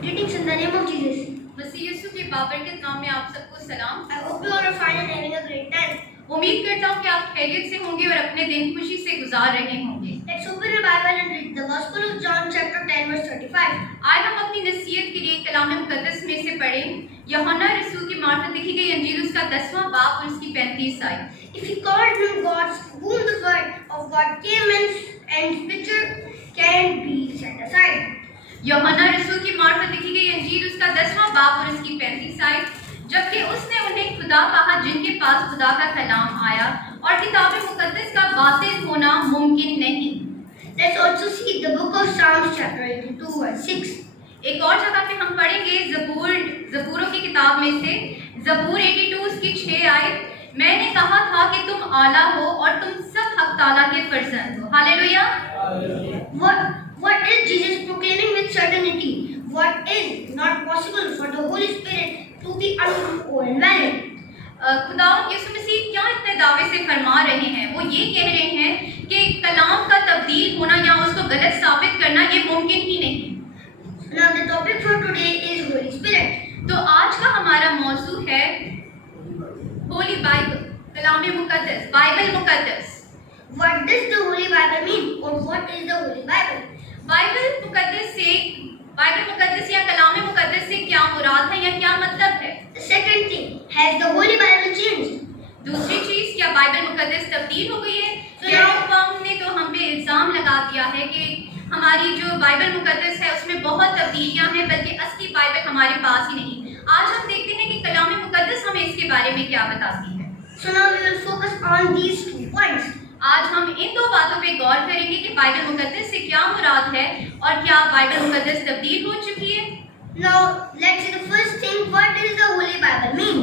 Greetings in the name of Jesus. मसीह यीशु के बाबरकत नाम में आप सबको सलाम। I hope you all are fine and having a great time. उम्मीद करता हूँ कि आप खैरियत से होंगे और अपने दिन खुशी से गुजार रहे होंगे। Let's open the Bible and read the Gospel of John chapter 10 verse 35. आज हम अपनी नसीहत के लिए कलाम मुकद्दस में से पढ़ें यूहन्ना रसूल की मार्फत लिखी गई अंजील उसका 10वां बाब और उसकी 35 आयत। If you called him God's whom the word of God came in and scripture can be set aside. यूहन्ना रसूल की मार्फत लिखी गई अंजील उसका 10वां बाब और उसकी 35 आयत। जबकि उसने उन्हें खुदा कहा जिनके पास खुदा का कलाम आया और किताब मुकद्दस का बातिल होना मुमकिन नहीं। Let's also see the book of Psalms chapter 82 verse 6. एक और जगह पे हम पढ़ेंगे ज़बूरों की किताब में से ज़बूर 82 उसकी 6 आयत। मैंने कहा था कि तुम आला हो और तुम सब हक ताला के फर्जंद हो। Hallelujah. What is Jesus proclaiming with certainty? What is not possible for the Holy Spirit to be untrue and valid? खुदा यीशु मसीह क्या इतने दावे से फरमा रहे हैं? वो ये कह रहे हैं कि कलाम का तब्दील होना या उसको गलत साबित करना ये मुमकिन ही नहीं। Now the topic for today is Holy Spirit. तो आज का हमारा मौजू है होली बाइबल, कलाम मुकद्दस, बाइबल मुकद्दस। What does the Holy Bible mean, or what is the Holy Bible? Bible मुकद्दस या कलाम मुकद्दस से क्या मुराद है या क्या मतलब है? The second thing, has the Holy Bible changed? दूसरी चीज, क्या बाइबल मुकद्दस तब्दील हो गई है? क्या कौम ने तो हम पे इल्जाम लगा दिया है कि हमारी जो बाइबल मुकद्दस है उसमें बहुत तब्दीलियां हैं, बल्कि असली बाइबल हमारे पास ही नहीं। आज हम देखते हैं कि कलाम मुकद्दस हमें इसके बारे में क्या बताती है। So now we will focus on these 2 points. आज हम इन 2 बातों पे गौर करेंगे कि बाइबल मुकद्दस से क्या मुराद है और क्या बाइबल मुकद्दस तब्दील हो चुकी है। Now let's see the first thing, what does the Holy Bible mean?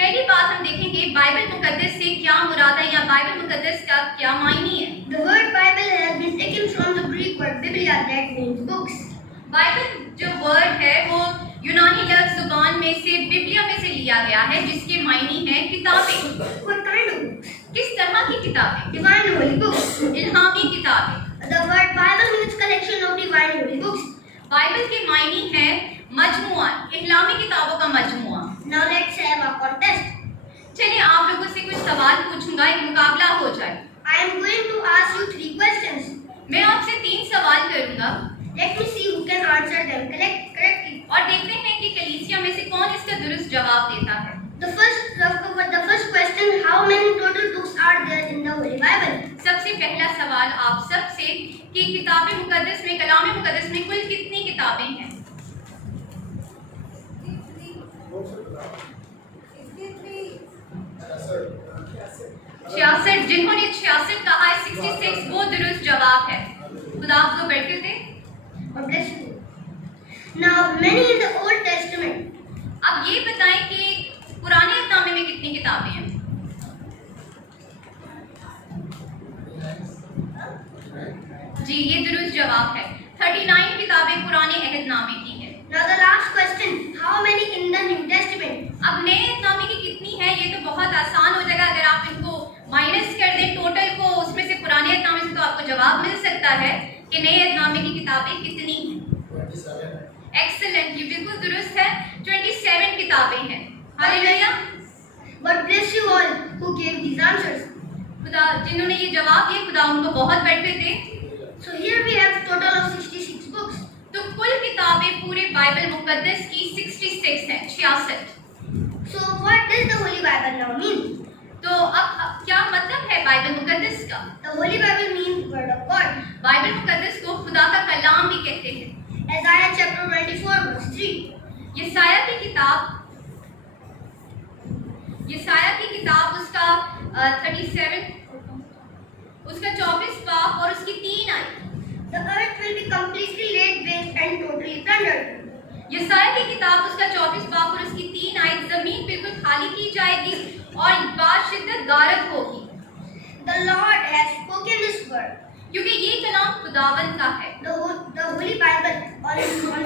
पहली बात हम देखेंगे बाइबल मुकद्दस से क्या मुराद है या बाइबल मुकद्दस का क्या मायने है। The word Bible has been taken from the Greek word Biblia, that means books. Bible जो वर्ड है वो यूनानी लफ्ज़ जुबान में से बिबलिया में से लिया गया है, जिसके मायने हैं किताबें। What kind of books? किस तरह की किताबें? Divine holy books. इल्हामी किताबें। The word Bible means collection of divine holy books. Bible के मायने हैं मजमुआ, इल्हामी किताबों का मजमुआ। Now let's have a contest. चलिए आप लोगों से कुछ सवाल पूछूंगा, एक मुकाबला हो जाए। I am going to ask you 3 questions. मैं आपसे 3 सवाल करूंगा। Let me see who can answer them correctly. और देखते हैं कि कलीसिया में से कौन इसका दुरुस्त जवाब देता है। The first question, how many total books are there in the Holy Bible? सबसे पहला सवाल आप सबसे कि किताब मुकद्दस में, कलाम मुकद्दस में कुल कितनी किताबें हैं? 66। जिन्होंने 66 कहा है, 66 वो दुरुस्त जवाब है। खुदा आपको बरकत दे। God bless you. Now many in the Old Testament. अब ये बताएं कि पुराने नामे में कितनी किताबें हैं? जी ये दुरुस्त जवाब है। 39 किताबें पुराने अहदनामे की हैं। Now the last question, how many in the New Testament? अब नए अहदनामे की कितनी है? ये तो बहुत आसान हो जाएगा अगर आप इनको माइनस कर दें टोटल को, उसमें से पुराने अहदनामे से तो आपको जवाब मिल सकता है कि नए अहदनामे की किताबें कितनी हैं। एक्सीलेंट, ये बिल्कुल दुरुस्त है। 27 किताबें हैं। Hallelujah. God bless you all who gave these answers. खुदा जिन्होंने ये जवाब दिए, खुदा उनको बहुत बरकत दे। So here we have total of 66 books. तो कुल किताबें पूरे बाइबल मुकद्दस की 66 हैं, 66। So what does the Holy Bible now mean? तो अब क्या मतलब है बाइबल मुकद्दस का? The Holy Bible means Word of God. Bible मुकद्दस को खुदा का कलाम भी कहते हैं। Isaiah chapter 24 verse 3. यसाया की किताब उसका 37 उसका 24 बाब और उसकी 3 आयत। The earth will be completely laid waste and totally plundered. यसाया की किताब उसका 24 बाब और उसकी 3 आयत, जमीन बिल्कुल खाली की जाएगी और बाशिद्दत गारत होगी। The Lord has spoken this word. क्योंकि ये कलाम खुदावंद का है। The Holy Bible, on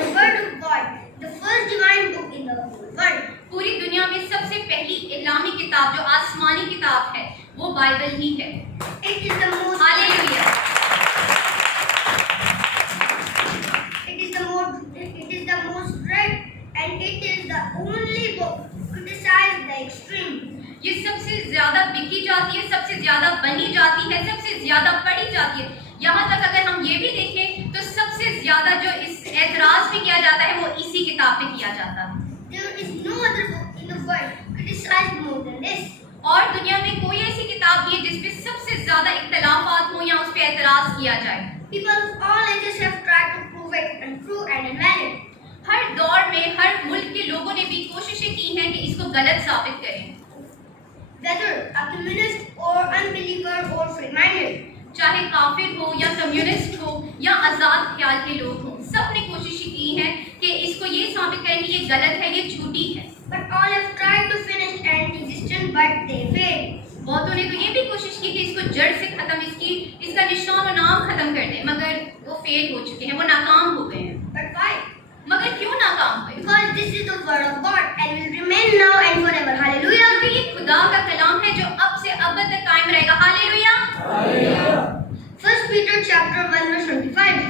the Word of God, the first divine book in the whole world. पूरी दुनिया में सबसे पहली इस्लामी किताब जो आसमानी किताब है वो बाइबल ही है। It is the most. Hallelujah. It is the most and it is the only book criticized the extreme. ये सबसे ज्यादा बिकी जाती है, सबसे ज्यादा बनी जाती है, सबसे ज्यादा पढ़ी जाती है। यहाँ तक अगर हम ये भी देखें तो सबसे ज्यादा जो इस एतराज भी किया जाता है वो इसी किताब पे किया जाता है। There is no other book in the world criticized more than this. और दुनिया में कोई ऐसी किताब नहीं है जिसपे सबसे ज्यादा इख्तिलाफात हो या उस पे एतराज किया जाए। People of all ages have tried to prove it untrue and invalid. हर दौर में हर मुल्क के लोगों ने भी कोशिशें की हैं कि इसको गलत साबित करें। Whether a communist or unbeliever or free-minded, चाहे काफिर हो या कम्युनिस्ट हो या आजाद ख्याल के लोग हों, सब ने कोशिशें की हैं कि इसको ये साबित करें कि ये गलत है, ये झूठी है। but all have tried to finish and existence, but they failed. बहुतों ने तो ये भी कोशिश की कि इसको जड़ से खत्म, इसका निशान और नाम खत्म कर दें, मगर वो फेल हो चुके हैं, वो नाकाम हो गए हैं। But why? मगर क्यों नाकाम हुए? Because this is the word of God and will remain now and forever. Hallelujah. क्योंकि ये खुदा का कलाम है जो अब से अब तक कायम रहेगा। हालेलुया। 1 Peter chapter 1 verse 25.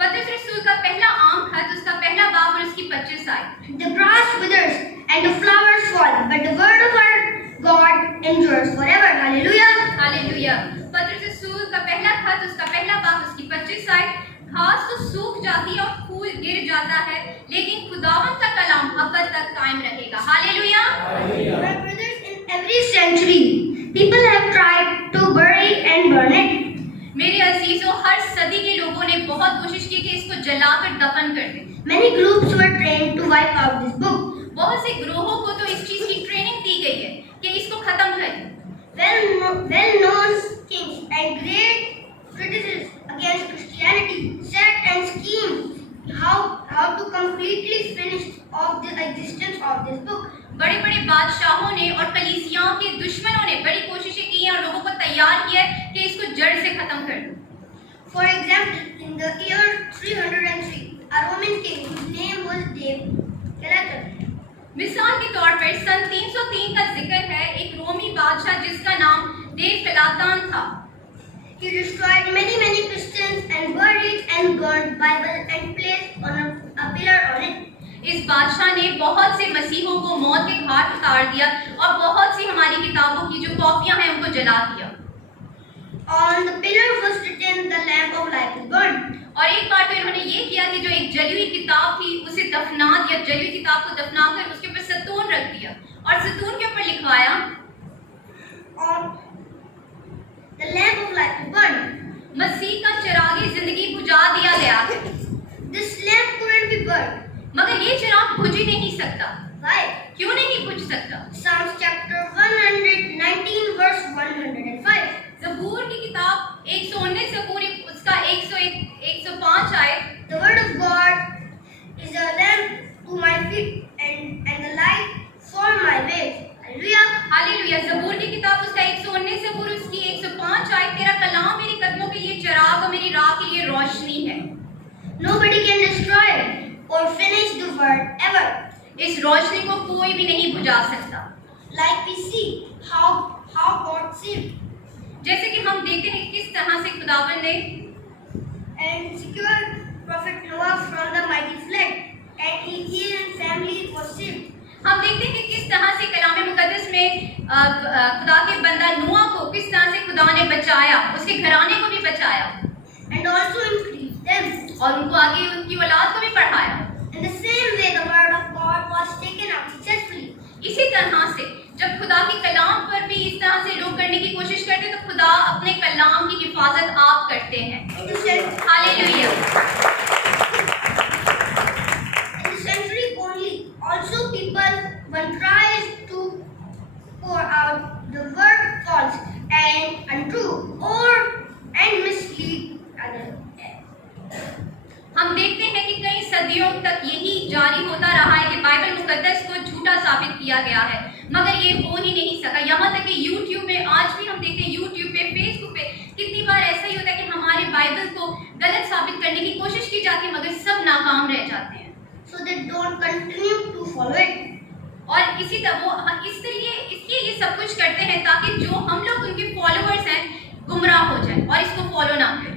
पतरस रसूल का पहला आम खत, उसका पहला बाब और उसकी 25 आयत। The grass withers and the flowers fall, but the word of our God endures forever. Hallelujah. Hallelujah. पतरस रसूल का पहला खत, उसका पहला बाब, उसकी 25 आयत। घास तो सूख जाती है और फूल गिर जाता है, लेकिन खुदावंद का कलाम अब तक कायम रहेगा। Hallelujah. My brothers, in every century, people have tried to bury and burn it. मेरे अजीजों, हर सदी के लोगों ने बहुत कोशिश की कि इसको जलाकर दफन कर दें। Many groups were trained to wipe out this book. बहुत से ग्रोहों को तो इस चीज की ट्रेनिंग दी गई है कि इसको खत्म करें। Well-known kings and great critics against Christianity set and schemed how to completely finish off the existence of this book. बड़े बड़े बादशाहों ने और कलीसियाओं के दुश्मनों ने बड़ी कोशिशें की हैं और लोगों को तैयार किया है कि इसको जड़ से खत्म कर दो। For example, in the year 303, a Roman king whose name was Calator. मिसाल के तौर पर सन 303 का जिक्र है एक रोमी बादशाह जिसका नाम देव कलातान था। He destroyed many Christians and buried and burned Bible and placed on a pillar on it. इस बादशाह ने बहुत से मसीहों को मौत के घाट उतार दिया और बहुत सी हमारी किताबों की जो कॉपियां हैं उनको जला दिया। On the pillar was written, "The lamp of life is burned." और एक बार तो इन्होंने ये किया कि जो एक जली हुई किताब थी उसे दफना दिया, जली हुई किताब को दफनाकर उसके ऊपर सतून रख दिया और सतून के ऊपर लिखवाया, On the lamp of life is burned. मसीह का चिरागे जिंदगी बुझा दिया गया है। This lamp couldn't be burned. मगर ये चिराग बुझ ही नहीं सकता। Why? क्यों नहीं बुझ सकता? Psalms chapter 119 verse 105. ज़बूर की किताब 119 ज़बूर उसका 101 105 आए। The word of God is a lamp to my feet and the light for my ways. Hallelujah. Hallelujah. ज़बूर की किताब उसका 119 ज़बूर उसकी 105 आए। तेरा कलाम मेरी कदमों के लिए चिराग और मेरी राह के लिए रोशनी है। Nobody can destroy or finish the word ever. इस रोशनी को कोई भी नहीं बुझा सकता। Like we see how God saved जैसे कि हम देखते हैं किस तरह से खुदावन ने and secured Prophet Noah from the mighty flood, and he and family was saved. हम देखते हैं कि किस तरह से कलाम मुकद्दस में खुदा के बंदा नूह को किस तरह से खुदा ने बचाया, उसके घराने को भी बचाया And also increased them. और उनको आगे उनकी औलाद को भी पढ़ाया। In the same way, the word of God was taken up successfully. इसी तरह से जब खुदा के कलाम पर भी इस तरह से लोग करने की कोशिश करते हैं तो खुदा अपने कलाम की हिफाजत आप करते हैं। Hallelujah. In the century only, also people one tries to pour out the word false and untrue and mislead others. हम देखते हैं कि कई सदियों तक यही जारी होता रहा है कि बाइबल मुकद्दस को झूठा साबित किया गया है, मगर ये हो ही नहीं सका। यहाँ तक कि YouTube में आज भी हम देखते हैं, YouTube पे, Facebook पे कितनी बार ऐसा ही होता है कि हमारे बाइबल को गलत साबित करने की कोशिश की जाती है मगर सब नाकाम रह जाते हैं। So they don't continue to follow it. और इसी तरह वो इसलिए ये सब कुछ करते हैं ताकि जो हम लोग उनके फॉलोअर्स हैं गुमराह हो जाए और इसको फॉलो ना करें।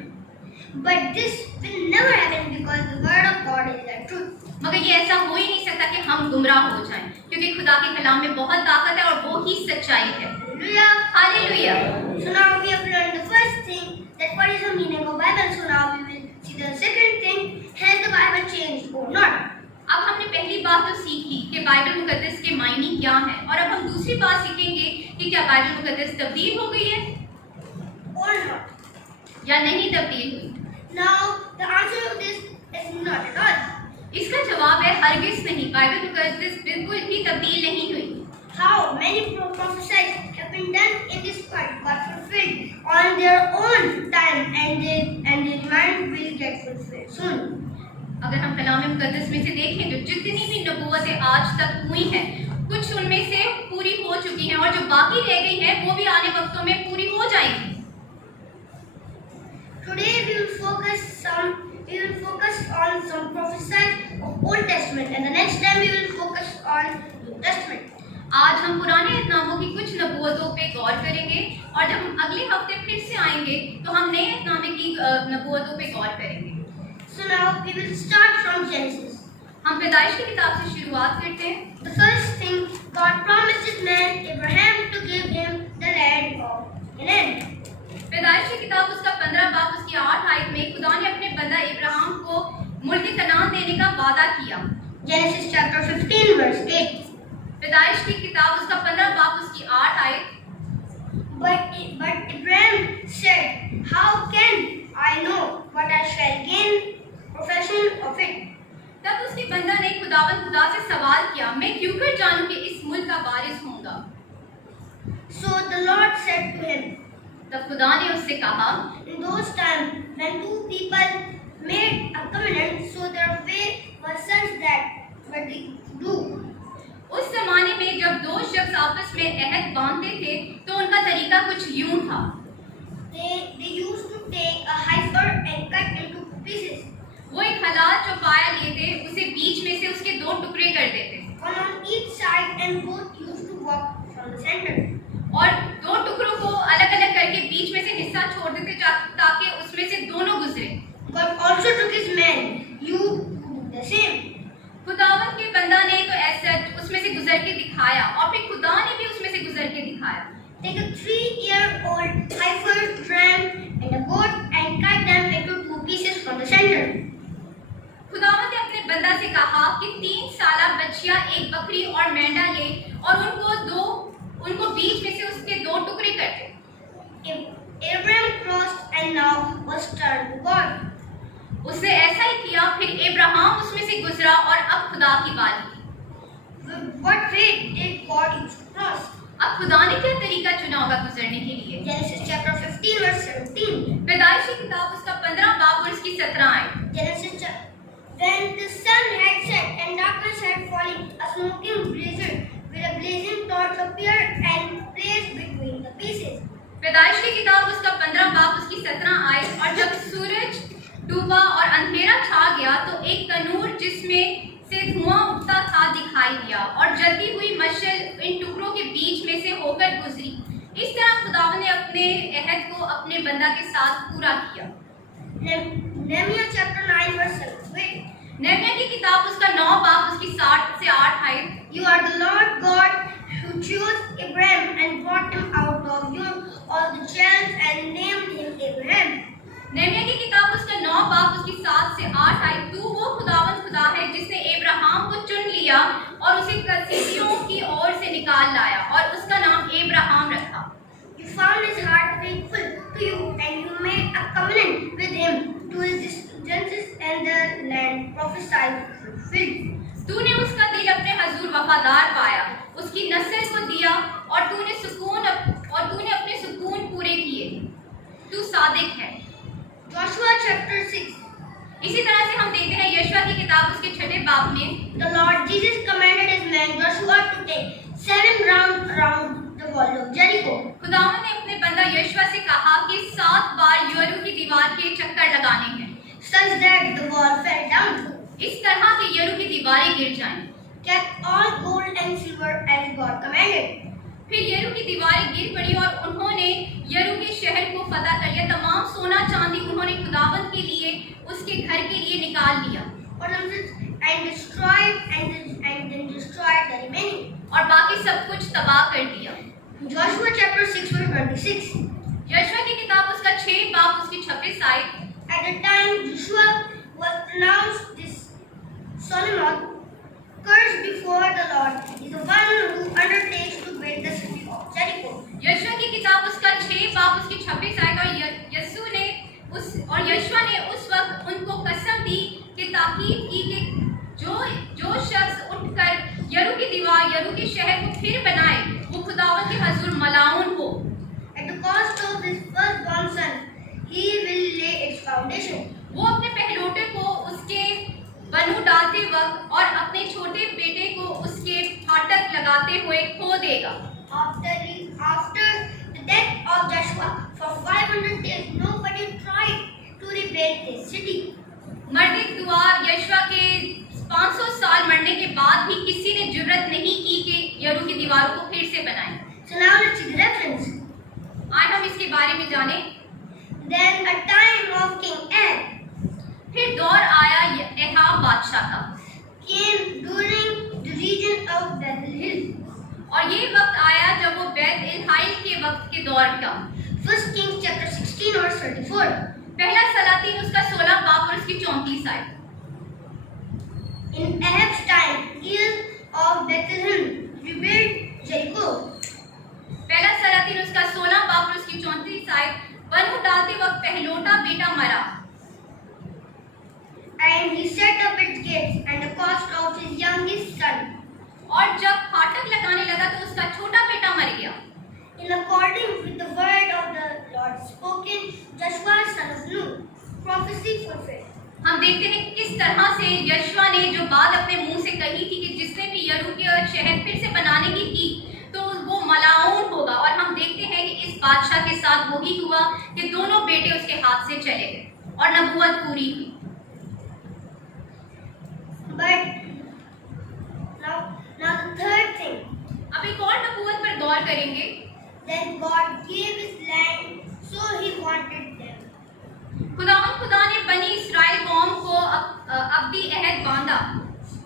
But this will never happen because the word of God is the truth. मगर ये ऐसा हो ही नहीं सकता ताकि हम गुमराह हो जाएं, क्योंकि खुदा के कलाम में बहुत ताकत है और वो ही सच्चाई है। Hallelujah. So now we have learned the first thing, that what is the meaning of Bible. So now we will see the second thing, has the Bible changed or not? अब हमने पहली बात तो सीख ली कि बाइबल मुकद्दस के मायने क्या हैं, और अब हम दूसरी बात सीखेंगे कि क्या बाइबल मुकद्दस तब्दील हो गई है Or not? या नहीं तब्दील हुई। Now the answer of this is not at all. इसका जवाब है हरगिज नहीं, बाइबल मुकद्दस बिल्कुल भी तब्दील नहीं हुई। How many prophecies have been done in this part got fulfilled on their own time, and the demand will get fulfilled soon. अगर हम कलाम मुकद्दस में से देखें तो जितनी भी नबूवतें आज तक हुई हैं, कुछ उनमें से पूरी हो चुकी हैं और जो बाकी रह गई हैं वो भी आने वक्तों में पूरी हो जाएंगी। Today we will focus on some prophecies of Old Testament, and the next time we will focus on New Testament. आज हम पुराने एतनामों की कुछ नबूवतों पे गौर करेंगे, और जब हम अगले हफ्ते फिर से आएंगे तो हम नए एतनामे की नबूवतों पे गौर करेंगे। So now we will start from Genesis. हम पैदाइश की किताब से शुरुआत करते हैं। The first thing, God promised man Abraham to give him the land of Canaan. पैदाइश की किताब उसका 15 बाब उसकी 8 आयत में खुदा ने अपने बंदा इब्राहिम को मुल्क कनान देने का वादा किया। Genesis chapter 15 verse 8. पैदाइश की किताब उसका 15 बाब उसकी 8 आयत। But Abraham said, how can I know what I shall gain possession of it? तब उसके बंदा ने खुदा से सवाल किया, मैं क्यों कर जानूं कि इस मुल्क का वारिस होऊंगा। So the Lord said to him, तब खुदा ने उससे कहा, in those times when two people made a covenant, so their way was such that what they do. उस जमाने में जब दो शख्स आपस में अहद बांधते थे तो उनका तरीका कुछ यूं था। They used to take a heifer and cut into pieces. वो एक हलाल चौपाया लेते, उसे बीच में से उसके 2 टुकड़े कर देते, One on each side, and both used to walk from the center. और 2 टुकड़ों को अलग अलग करके बीच में से हिस्सा छोड़ देते ताकि उसमें से दोनों गुजरे। God also took his man, you do the same. खुदावंद के बंदा ने तो ऐसा उसमें से गुजर के दिखाया, और फिर खुदा ने भी उसमें से गुजर के दिखाया। Take a 3-year-old heifer, ram, and a goat, and cut them into 2 pieces from the center. खुदावंद ने अपने बंदा से कहा कि 3 साला बच्चियां एक बकरी और मेंढा ले और उनको बीच में से उसके 2 टुकड़े कर दे। Abraham crossed and now was turned to God. उसने ऐसा ही किया, फिर इब्राहिम उसमें से गुजरा और अब खुदा की बारी थी। What way did God use to cross? अब खुदा ने क्या तरीका चुना होगा गुजरने के लिए। Genesis chapter 15 verse 17. पैदाइश की किताब उसका 15 बाब और उसकी 17 आयत। Genesis when the sun had set and darkness had fallen, a smoking blizzard with a blazing torch appeared and placed between the pieces. पैदाइश की किताब उसका 15 बाब उसकी 17 आयत। और जब सूरज डूबा और अंधेरा छा गया तो एक तनूर जिसमें से धुआं उठता था दिखाई दिया, और जलती हुई मशाल इन टुकड़ों के बीच में से होकर गुजरी। इस तरह खुदावंद ने अपने अहद को अपने बंदा के साथ पूरा किया। Nehemiah chapter 9 verse 7. नहम्याह की किताब उसका 9 बाब उसकी 7 से 8 आयत। You are the Lord God who chose Abraham and brought him out of your all the jails and named him Abraham. नहम्याह की किताब उसका 9 बाब उसकी 7 से 8 आयत। तू वो खुदावंद खुदा है जिसने इब्राहिम को चुन लिया और उसे कसीदियों की ओर से निकाल लाया और उसका नाम इब्राहिम रखा। You found his heart faithful to you, and you made a covenant with him to his descendants, and the land prophesied fulfilled. तूने उसका दिल अपने हजूर वफादार पाया, उसकी नस्ल को दिया, और तूने अपने सुकून पूरे किए। तू सादिक है। Joshua chapter 6. इसी तरह से हम देखते हैं यशवा की किताब उसके 6 बाब में The Lord Jesus commanded his man Joshua to take 7 rounds around the wall of Jericho. खुदावंद ने अपने बंदा यशवा से कहा कि 7 बार यरीहो की दीवार के चक्कर लगाने हैं, such that the wall fell down. इस तरह कि यरीहो की दीवारें गिर जाएं। Kept all gold and silver as God commanded. फिर यरीहो की दीवारें गिर पड़ी और उन्होंने यरीहो के शहर को फतह कर लिया। तमाम सोना चांदी उन्होंने खुदावंद के लिए उसके घर के लिए निकाल लिया And destroyed and very many. और बाकी सब कुछ तबाह कर दिया। Joshua chapter 6 verse 26. यशवा की किताब उसका 6 बाब उसकी 26 आयत। At the time Joshua was pronounced this solemn curse before the Lord is the one who undertakes to build the city of Jericho. यशवा की किताब उसका 6 बाब उसकी 26 आयत और यशवा ने उस वक्त उनको कसम दी कि ताकीद की कि जो शख्स उठकर यरू की दीवार यरू के शहर को फिर बनाए वो खुदावंद के हजूर मलाउन हो। At the cost of his firstborn son, he will lay its foundation. वो अपने पहलोटे को उसके बनू डालते वक्त और अपने छोटे बेटे को उसके फाटक लगाते हुए खो देगा। After the death of Joshua, for 500 days, nobody tried to rebuild this city. मर्द दुआर यशवा के 500 साल मरने के बाद भी किसी ने जुर्रत नहीं की कि यरू की दीवारों को फिर से बनाएं। So now let's see the reference. आज हम इसके बारे में जानें। Then a time of King Ahab फिर दौर आया एहाब बादशाह का came during the region of Bethel Hill. और ये वक्त आया जब वो बैत इल्हाइल के वक्त के दौर का। 1 Kings chapter 16 verse 34. पहला सलातीन उसका 16 बाब और उसकी 34 आयत। In Ahab's time, Hill of Bethel Hill rebuilt Jericho. पहला सलातीन उसका 16 बाब और उसकी 34 आयत। बनू डालते वक्त पहलोटा बेटा मरा And he set up its gates and the cost of his youngest son. और जब फाटक लगाने लगा तो उसका छोटा बेटा मर गया। In accordance with the word of the Lord spoken, Joshua son of Nun, prophecy fulfilled. हम देखते हैं किस तरह से यशवा ने जो बात अपने मुंह से कही थी कि जिसने भी यरू के शहर फिर से बनाने की थी तो वो मलाऊन होगा। और हम देखते हैं कि इस बादशाह के साथ वही हुआ कि दोनों बेटे उसके हाथ से चले गए और नबूवत पूरी हुई। But now the third thing. अब एक और नबूवत पर गौर करेंगे। Then God gave his land, so he wanted them. खुदा ने बनी इस्राएल कौम को अब्दी अहद बांधा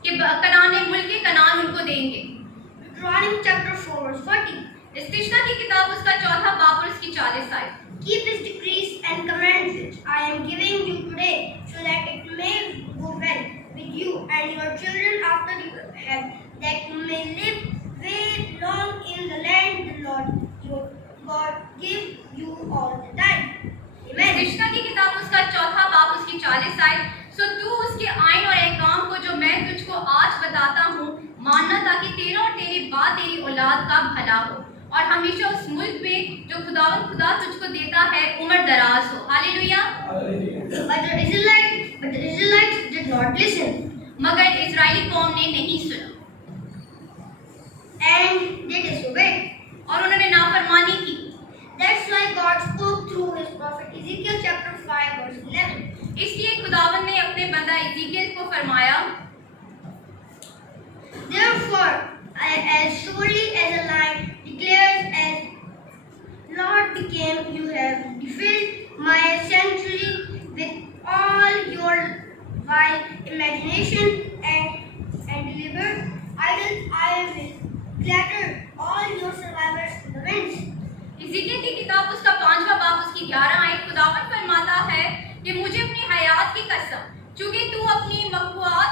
कि कनान मुल्क कनान उनको देंगे। Deuteronomy chapter 4 verse 40. इस्तिश्ना की किताब उसका 4 बाब और उसकी 40 आयत। Keep his decrees and commands which I am giving you today, so that it may go well with you and your children after you have, that you may live very long in the land the Lord your God give you all the time. Amen. इस्तिश्ना की किताब उसका 4 बाब उसकी 40 आयत। सो तू उसके आईन और एहकाम को जो मैं तुझको आज बताता हूँ मानना, ताकि तेरा और तेरे बाद तेरी औलाद का भला हो और हमेशा उस मुल्क में जो खुदा तुझको देता है उम्र दराज हो। Hallelujah. But the Israelites did not listen. मगर इजरायली कौम ने नहीं सुना And they disobeyed. और उन्होंने नाफरमानी की। That's why God spoke through his prophet Ezekiel chapter 5 verse 11. इसलिए खुदावन ने अपने बंदा इज़ीकियल को फरमाया, Therefore, as surely as a lion declares, as Lord became, you have defiled my sanctuary with all your vile imagination and delivered idols. I will scatter all your survivors to the winds. इज़ीकियल की किताब उसका 5वां बाब उसकी 11 आयत। खुदावन फरमाता है कि मुझे अपनी हयात की कसम, चूंकि तू अपनी मखलूक़ात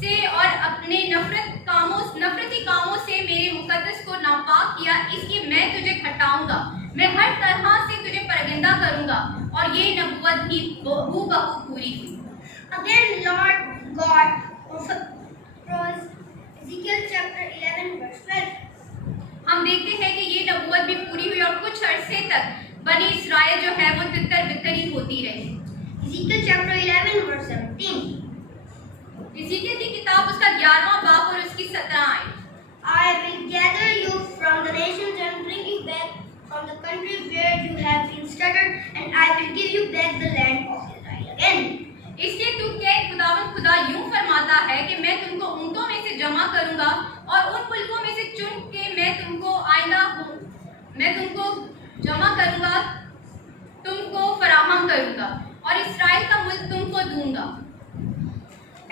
से और अपने नफरती कामों से मेरे मुकद्दस को नापाक किया, इसलिए मैं तुझे घटाऊंगा, मैं हर तरह से तुझे परगिंदा करूंगा। और ये नबूवत भी बहू पूरी हुई। Again, Lord God promised Ezekiel chapter 11 verse 12. हम देखते हैं कि ये नबूवत भी पूरी हुई और कुछ अरसे तक बनी इस्राएल जो है वो तितर बितरी होती रही। Ezekiel chapter 11 verse 17. इज़ीकियल की किताब उसका 11वां बाब और उसकी 17 आयत। I will gather you from the nations and bring you back from the country where you have been scattered, and I will give you back the land of Israel again. इसलिए तू कह, खुदा यूं फरमाता है कि मैं तुमको ऊँटों में से जमा करूंगा और उन मुल्कों में से चुन के मैं तुमको जमा करूंगा, तुमको फराहम करूंगा और इस्राएल का मुल्क तुमको दूंगा।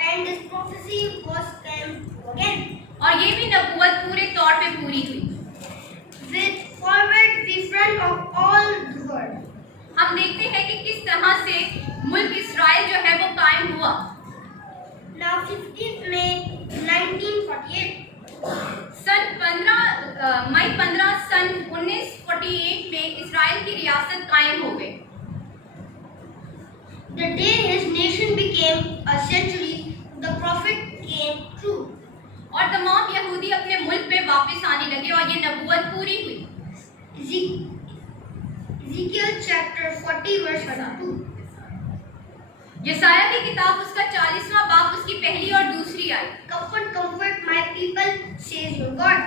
And this prophecy was came again. और और ये भी नबूवत पूरे तौर पे पूरी हुई। with forward reference of all the world. हम देखते हैं कि किस तरह से मुल्क इसराइल जो है वो कायम हुआ। Now 15th May 1948. मई 15 सन 1948 में इसराइल की रियासत कायम हो गई। The day his nation became a sanctuary, the prophet came true. और तमाम यहूदी अपने मुल्क में वापस आने लगे और ये नबूवत पूरी हुई। Ezekiel chapter 40 verse 2. यसाया की किताब उसका 40वां बाब उसकी पहली और दूसरी आयत। Comfort, comfort my people, says your God.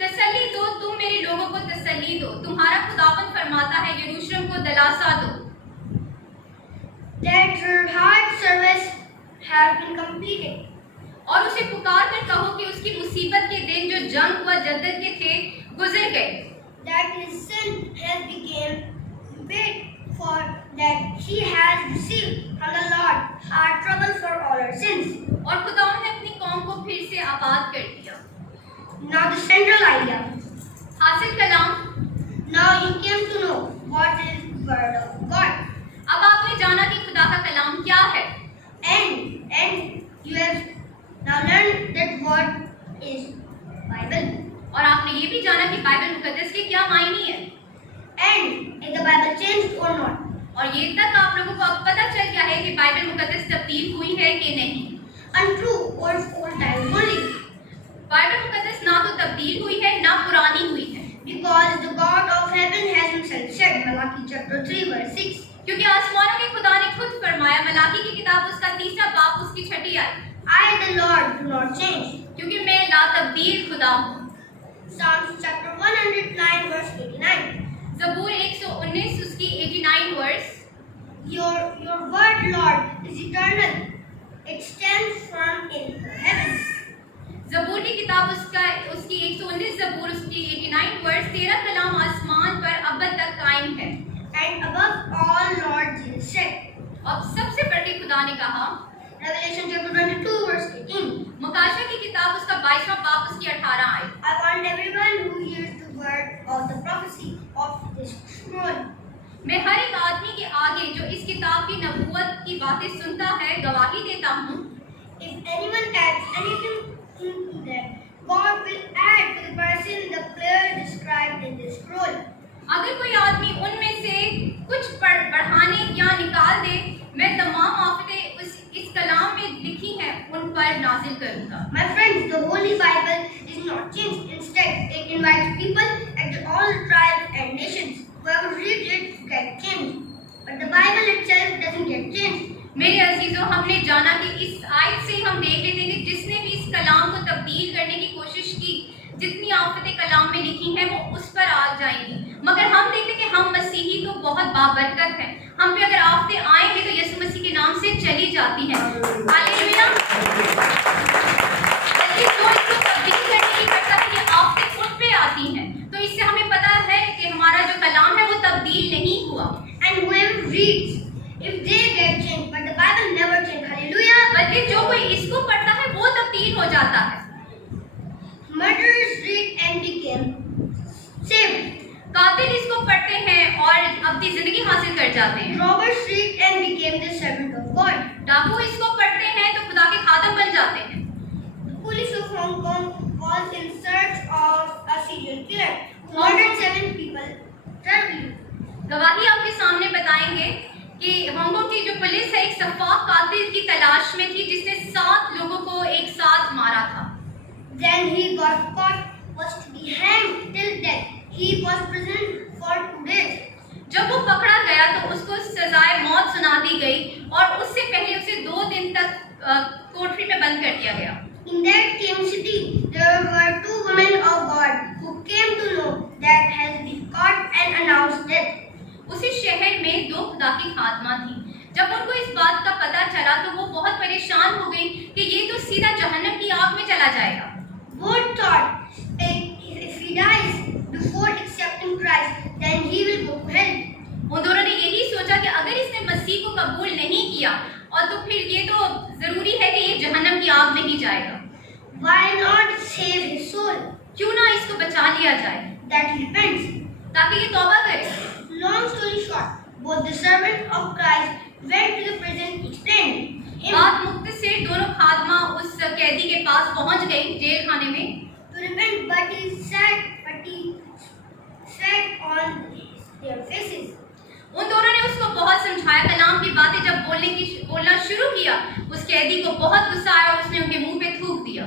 तसल्ली दो, तुम मेरे लोगों को तसल्ली दो, तुम्हारा खुदावंद फरमाता है, यरूशलेम को दिलासा दो That her hard service have been completed. और उसे पुकार कर कहो कि उसकी मुसीबत के दिन जो जंग व जद्दत के थे गुजर गए। That his sin has become paid for, that she has received from the Lord hard trouble for all her sins. और खुदावंद ने अपनी कौम को फिर से आबाद कर दिया। Now the central idea. हासिल कलाम। Now you came to know what is word of God. अब आपने जाना कि खुदा का कलाम क्या है। And you have now learned that what is Bible. और आपने ये भी जाना कि बाइबल मुकद्दस के क्या मायने हैं। And is the Bible changed or not? और ये तक आप लोगों को अब पता चल गया है कि बाइबल मुकद्दस तब्दील हुई है कि नहीं। Untrue or old time only. Bible मुकद्दस ना तो तब्दील हुई है ना पुरानी हुई है। Because the God of heaven has himself said, Malachi chapter 3 verse 6. क्योंकि आसमानों के खुदा ने खुद फरमाया, मलाकी की किताब उसका 3रा बाब उसकी 6ठी आयत, I the Lord do not change. क्योंकि मैं ला तब्दील खुदा हूँ। Psalms chapter 109 verse 89. ज़बूर 119 उसकी 89 verse. Your word, Lord, is eternal. It stands firm in the heavens. ज़बूर की किताब उसकी 119 ज़बूर उसकी 89 वर्स, तेरा कलाम आसमान पर अब्बद तक कायम है। And above all, Lord Jesus said. अब सबसे बढ़ के खुदा ने कहा, Revelation chapter 22 verse 18. मुकाशा की किताब उसका 22वां बाब उसकी 18 आयत। I want everyone who hears the word of the prophecy of this scroll. मैं हर एक आदमी के आगे जो इस किताब की नबूवत की बातें सुनता है गवाही देता हूँ। If anyone adds anything into them, God will add to the person the prayer described in this scroll. अगर कोई आदमी उनमें से कुछ बढ़ाने या निकाल दे, मैं तमाम आफतें इस कलाम में लिखी हैं उन पर नाजिल करूँगा। My friends, the Holy Bible is not changed. Instead, it invites people at all tribes and nations. Whoever reads it gets changed. But the Bible itself doesn't get changed. मेरे अजीजों, हमने जाना कि इस आयत से हम देख लेते हैं कि जिसने भी इस कलाम को तब्दील करने की कोशिश की, जितनी आफतें कलाम में लिखी हैं वो उस पर आ जाएंगी। मगर हम देखते कि हम मसीही तो बहुत बाबरकत हैं, हम पे अगर आफतें आएंगे तो यीशु मसीह के नाम से चली जाती हैं। हालेलुया। बल्कि जो इसको तब्दील करने की करता है, ये आफतें उन पे आती हैं। तो इससे हमें पता है कि हमारा जो कलाम है वो तब्दील नहीं हुआ। And whoever reads, if they get changed, but the Bible never changed. Hallelujah. बल्कि जो कोई इसको पढ़ता है वो तब्दील हो जाता है। Murderers read and became saved. कातिल इसको पढ़ते हैं और अपनी जिंदगी हासिल कर जाते हैं। Robbers read and became the servant of God. डाकू इसको पढ़ते हैं तो खुदा के खादम बन जाते हैं। The police of Hong Kong was in search of a serial killer who murdered 7 people terribly. गवाही आपके सामने बताएंगे कि हांगकांग की जो पुलिस है एक सफाक कातिल की तलाश में थी जिसने 7 लोगों को एक साथ मारा था। Then he got caught, was to be hanged till death. He was imprisoned for 2 days. जब वो पकड़ा गया तो उसको सजाए मौत सुना दी गई और उससे पहले उसे 2 दिन तक कोठरी में बंद कर दिया गया। In that same city, there were 2 women of God who came to know that has been caught and announced death. उसी शहर में 2 खुदा की खादमा थी। जब उनको इस बात का पता चला तो वो बहुत परेशान हो गई कि ये तो सीधा जहन्नम की आग में चला जाएगा। Both thought, if he dies before accepting Christ, then he will go to hell. उन दोनों ने यही सोचा कि अगर इसने मसीह को कबूल नहीं किया और तो फिर ये तो जरूरी है कि ये जहन्नम की आग में ही जाएगा। Why not save his soul? क्यों ना इसको बचा लिया जाए, That he repents. ताकि ये तौबा करे। Long story short, both the servant of Christ went to the prison, explained him बात मुख्तसर, दोनों खादमा उस कैदी के पास पहुंच गई जेल खाने में to repent, but he sat on their faces. उन दोनों ने उसको बहुत समझाया, कलाम की बातें जब बोलना शुरू किया, उस कैदी को बहुत गुस्सा आया और उसने उनके मुंह पे थूक दिया।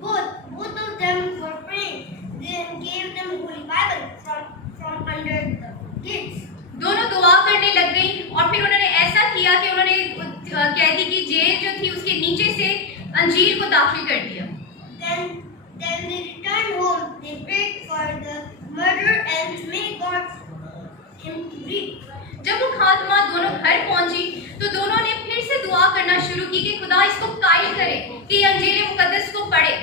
Both of them were praying. Then gave them Holy Bible from under the gates. दोनों दुआ करने लग गई और फिर उन्होंने ऐसा किया कि उन्होंने कैदी की जेल जो थी उसके नीचे से अंजीर को दाखिल कर दिया। Then they returned home. They prayed for the murderer and may God him to read. जब वो खात्मा दोनों घर पहुंची तो दोनों ने फिर से दुआ करना शुरू की कि खुदा इसको कायल करे कि अंजीर मुकद्दस को पढ़े।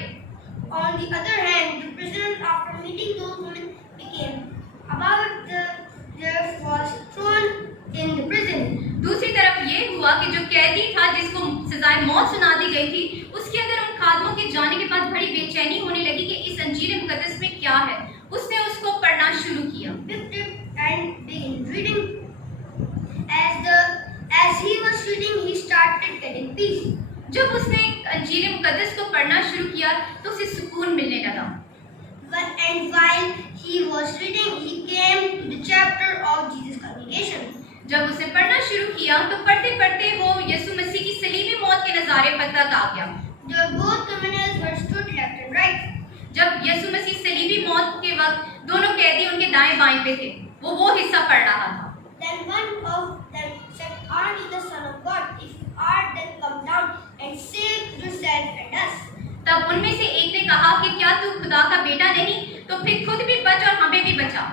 On the other hand, the prisoners, after meeting those women, became about there was thrown in the prison. दूसरी तरफ ये हुआ कि जो कैदी था जिसको सजाए मौत सुना दी गई थी, उसके अंदर उन खादमों के जाने के बाद बड़ी बेचैनी होने लगी कि इस अंजीर मुकद्दस में क्या है। उसने उसको पढ़ना शुरू किया। Picked it and began reading. As he was reading, he started getting peace. जब उसने अंजीर मुकद्दस को पढ़ना शुरू किया तो उसे सुकून मिलने लगा। And while he was reading, he came to the chapter of Jesus' congregation. जब उसने पढ़ना शुरू किया तो पढ़ते पढ़ते वो यीशु मसीह की सलीबी मौत के नज़ारे पर तक आ गया। Both criminals were stood left and right. जब यीशु मसीह सलीबी मौत के वक्त दोनों कैदी उनके दाएं बाएं पे थे, वो हिस्सा पढ़ रहा था। Then one of them said, "Are you the Son of God? If you are, then come down and save yourself and us." तब उनमें से एक ने कहा कि क्या तू खुदा का बेटा नहीं, तो फिर खुद भी बच और हमें भी बचा।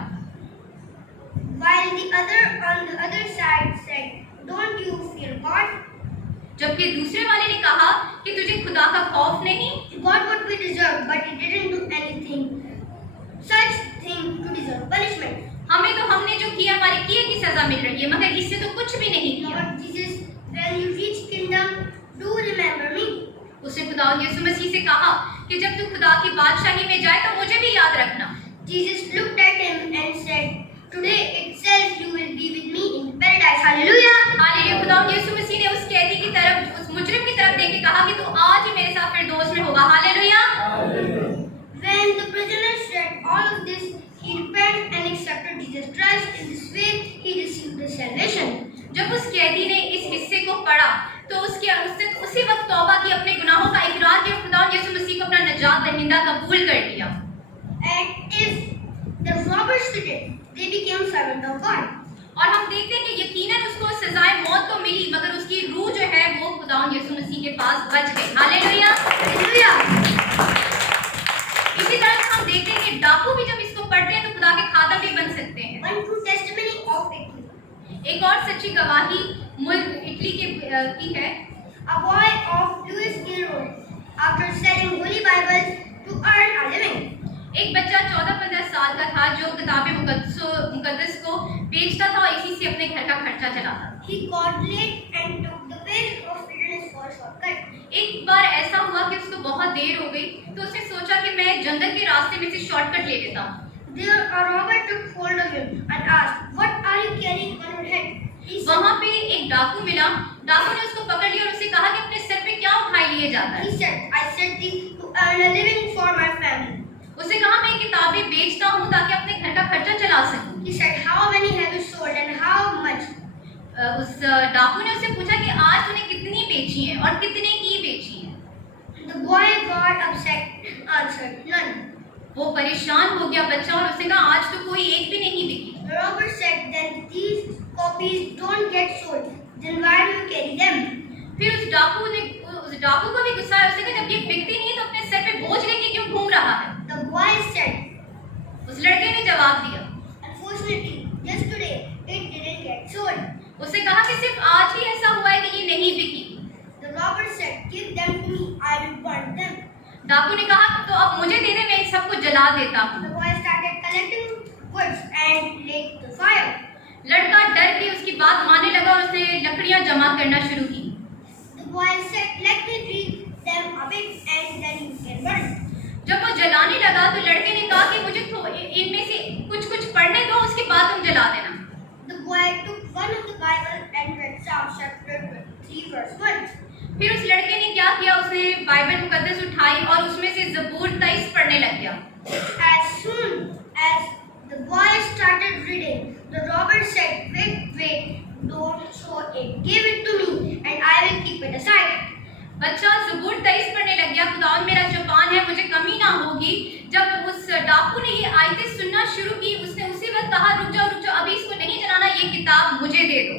While the other on the other side said, "Don't you fear God?" जबकि दूसरे वाले ने कहा कि तुझे खुदा का खौफ नहीं। God what we deserve, but he didn't do anything such thing to deserve punishment. हमने जो किया हमारे किए की सजा मिल रही है, मगर इससे तो कुछ भी नहीं किया। Lord Jesus, when you reach kingdom, do remember me. उसने खुदा यीशु मसीह से कहा कि जब तू खुदा की बादशाही में जाए तो मुझे भी याद रखना। Jesus looked at him and said, "Today itself you will be with me in paradise." Hallelujah. Hallelujah. खुदा यीशु मसीह ने उस कैदी की तरफ, उस मुजरिम की तरफ देख के कहा कि तू आज ही मेरे साथ फिरदौस में होगा। Hallelujah. When the prisoner said all of this, he repented and accepted Jesus Christ. In this way, he received the salvation. जब उस कैदी ने इस हिस्से को पढ़ा तो उससे उसी वक्त तौबा की, अपने गुनाहों का इकरार किया, खुदा यीशु मसीह को अपना निजात दहिंदा कबूल कर लिया। And if the robbers did it, they became servants of God. और हम देखते हैं कि यकीनन उसको सजाए मौत तो मिली, मगर उसकी रूह जो है वो खुदा यीशु मसीह के पास बच गई। हालेलुया। Hallelujah. इसी तरह हम देखते हैं कि डाकू भी जब इसको पढ़ते हैं तो खुदा के खादम भी बन सकते हैं। One true testimony of Italy. एक और सच्ची गवाही मुल्क इटली की है। A boy of Louis Carroll, after selling Holy Bibles to earn a living, एक बच्चा 14-15 साल का था जो किताबें मुकद्दस को बेचता था और इसी से अपने घर का खर्चा चलाता था। he got late and took the path of wilderness for a shortcut. एक बार ऐसा हुआ कि उसको बहुत देर हो गई तो उसने सोचा कि मैं जंगल के रास्ते में से शॉर्टकट ले लेता हूँ। There a robber took hold of him and asked, "What are you carrying on your head?" He said, वहाँ पे एक डाकू मिला। डाकू ने उसको पकड़ लिया और उससे कहा कि अपने सर पे क्या उठाए लिए जाता है। "I set thee to earn a living for my family." उसने कहा मैं किताबें बेचता हूँ ताकि अपने घर का खर्चा चला सकूँ। He said, "How many have you sold and how much?" उस डाकू ने उससे पूछा कि आज तूने कितनी बेची है और कितने की बेची है। The boy got upset and answered, "None." वो परेशान हो गया बच्चा और उसने कहा आज तो कोई एक भी नहीं बिकी। The robber said, "Then these copies don't get sold. Then why do you carry them?" फिर उस डाकू को भी गुस्सा आया। उसने कहा जब ये बिकती नहीं तो अपने सर पे बोझ लेके क्यों घूम रहा है। The boy said, उस लड़के ने जवाब दिया, "Unfortunately, yesterday it didn't get sold." उसने कहा कि सिर्फ आज ही ऐसा हुआ है कि ये नहीं बिकी। The robber said, "Give them to me. I will burn them." डाकू ने कहा तो अब मुझे दे दे, मैं इन सबको जला देता हूँ। The boy started collecting woods and laid the fire. लड़का डर के उसकी बात मानने लगा और उसने लकड़ियां जमा करना शुरू की। The boy said, "Let me read them a bit and then The boy started reading. The robber said, wait, don't show it. Give it to me and I will keep it aside. बच्चा ज़बूर 23 पढ़ने लग गया। खुदावंद मेरा जबान है, मुझे कमी ना होगी। जब उस डाकू ने ये आयतें सुनना शुरू की, उसने उसी वक्त कहा, रुक जाओ, अभी इसको नहीं जलाना, ये किताब मुझे दे दो।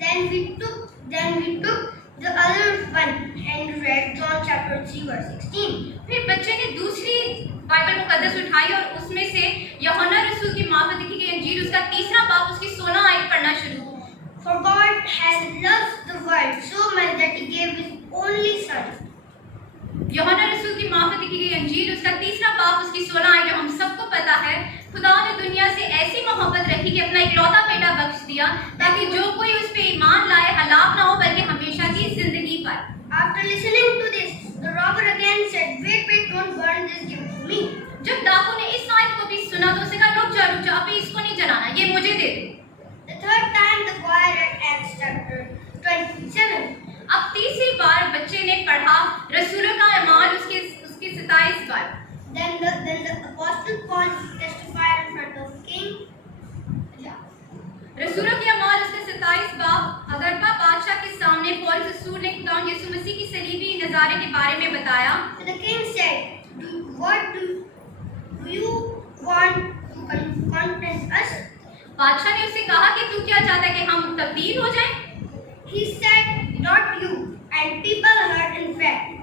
Then we took the other one and read John chapter 3 verse 16. फिर बच्चे ने दूसरी बाइबल मुकद्दस उठाई और उसमें से यूहन्ना रसूल की मार्फत लिखी गई इंजील उसका 3रा बाब उसकी 16 आयत पढ़ना शुरू। For God has loved the world so much that He gave His only Son. यूहन्ना रसूल की मार्फत लिखी गई इंजील उसका 3रा बाब उसकी 16 आयत, जो हम सबको पता है, खुदा ने दुनिया से ऐसी मोहब्बत रखी कि अपना इकलौता बेटा बख्श दिया ताकि जो कोई उस पे ईमान लाए हलाक ना हो बल्कि हमेशा की जिंदगी पाए। After listening to this, the robber again said, wait, don't burn this, give it to me. जब डाकू ने इस आयत को भी सुना तो उसने कहा, रुक जाओ, अभी इसको नहीं जलाना, ये मुझे दे दो। The third time the boy read Acts chapter 27. अब तीसरी बार बच्चे ने पढ़ा रसूलों का अमाल उसकी 27 बार। Then the apostle Paul testified in front of king. रसूलों के अमाल उसके 27 बाब अगरबा बादशाह के सामने पौलुस रसूल ने खुदा यीशु मसीह की सलीबी नज़ारे के बारे में बताया। So the king said, do you want to confront us? बादशाह ने उससे कहा कि तू क्या चाहता है कि हम तब्दील हो जाएं? He said, not you, and people heard in fact.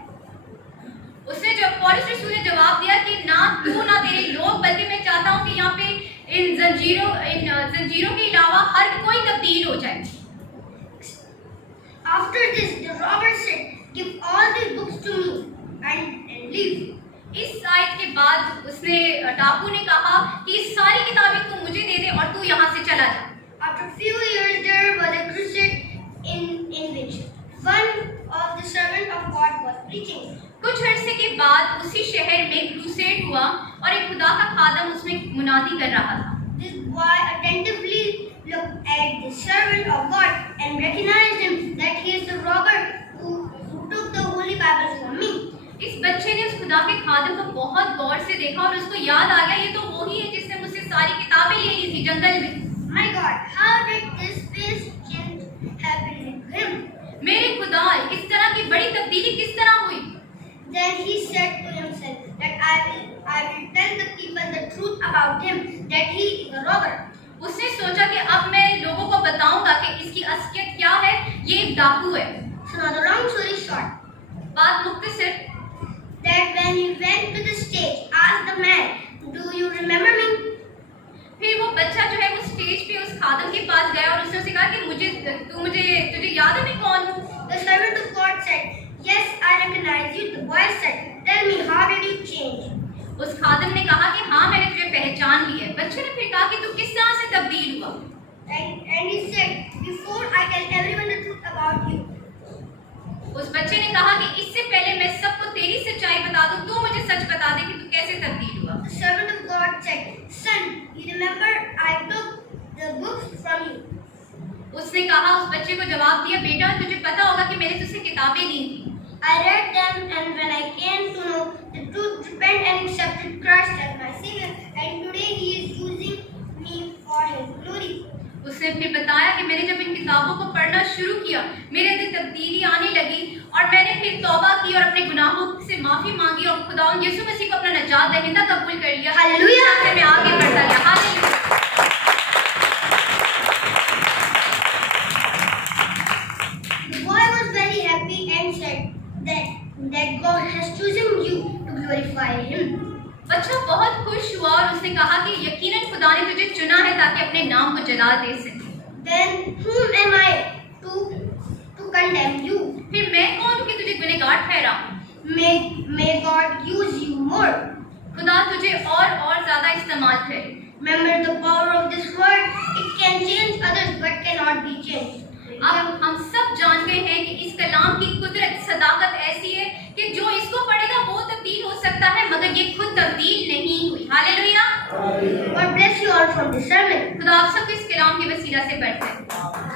उसने जब पौलुस रसूल ने जवाब दिया कि ना तू ना तेरे लोग, बल्कि मैं चाहता हूँ कि यहाँ पे इन जंजीरों के अलावा हर कोई तब्दील हो जाए। After this, the robber said, give all the books to me and leave. इस आयत के बाद उसने डाकू ने कहा कि ये सारी किताबें तू मुझे दे दे और तू यहाँ से चला जा। After few years, there was a crusade in which one of the servants of God was preaching. कुछ अरसे के बाद उसी शहर में क्रूसेड हुआ और एक खुदा का खादम उसमें मुनादी कर रहा था। This boy attentively looked at the servant of God and recognized him that he is the robber who took the Holy Bible from me. इस बच्चे ने उस खुदा के खादम को बहुत गौर से देखा और उसको याद आ गया, ये तो वही है जिसने मुझसे सारी किताबें ले ली थी जंगल में। My God, how did this big change happen to him? मेरे खुदा, इस तरह की बड़ी तब्दीली किस तरह हुई? Then he said to himself that I will tell the people the truth about him, that he is a robber. उसने सोचा कि अब मैं लोगों को बताऊंगा कि इसकी असलियत क्या है, ये एक डाकू है। So now the long story short, बात मुख्तसर, that when he went to the stage, asked the man, do you remember me? फिर वो बच्चा जो है वो स्टेज पे उस खादम के पास गया और उसने कहा कि तुझे याद है मैं कौन हूँ? The servant of God said, yes, I recognize you. The boy said, tell me, how did you change? उस खादम ने कहा कि हाँ मैंने तुझे पहचान लिया है। बच्चे ने फिर कहा कि तू किस तरह से तब्दील हुआ? And he said, before I tell everyone the truth about you. उस बच्चे ने कहा कि इससे पहले मैं सबको तेरी सच्चाई बता दूं, तू मुझे सच बता दे कि तू कैसे तब्दील हुआ। The servant of God said, son, you remember I took the books from you. उसने कहा, उस बच्चे को जवाब दिया, बेटा तुझे पता होगा कि मैंने तुझसे किताबें ली थी। I read them, and when I came to know the truth, repent and accepted Christ as my Savior, and today He is using me for His glory. उसने फिर बताया कि मैंने जब इन किताबों को पढ़ना शुरू किया, मेरे अंदर तब्दीली आने लगी और मैंने फिर तौबा की और अपने गुनाहों से माफी मांगी और खुदावंद यीशु मसीह को अपना नजात दहिंदा कबूल कर लिया। हालेलुया! मैं आगे बढ़ता गया। Hallelujah! The boy was very happy and said that God has chosen you to glorify Him. बच्चा बहुत खुश हुआ और उसने कहा कि यकीनन खुदा ने तुझे चुना है ताकि अपने नाम को जला दे सके। Then whom am I to condemn you? फिर मैं कौन हूँ कि तुझे गुनहगार ठहराऊं? May God use you more. खुदा तुझे और ज्यादा इस्तेमाल करे। Remember the power of this word. It can change others but cannot be changed. अब हम सब जान गए हैं कि इस कलाम की कुदरत सदाकत ऐसी है कि जो इसको पढ़ेगा वो तब्दील हो सकता है, मगर ये खुद तब्दील नहीं हुई। Hallelujah! God bless you all from this sermon. खुदा आप सबको इस कलाम के वसीला से बरकत दे।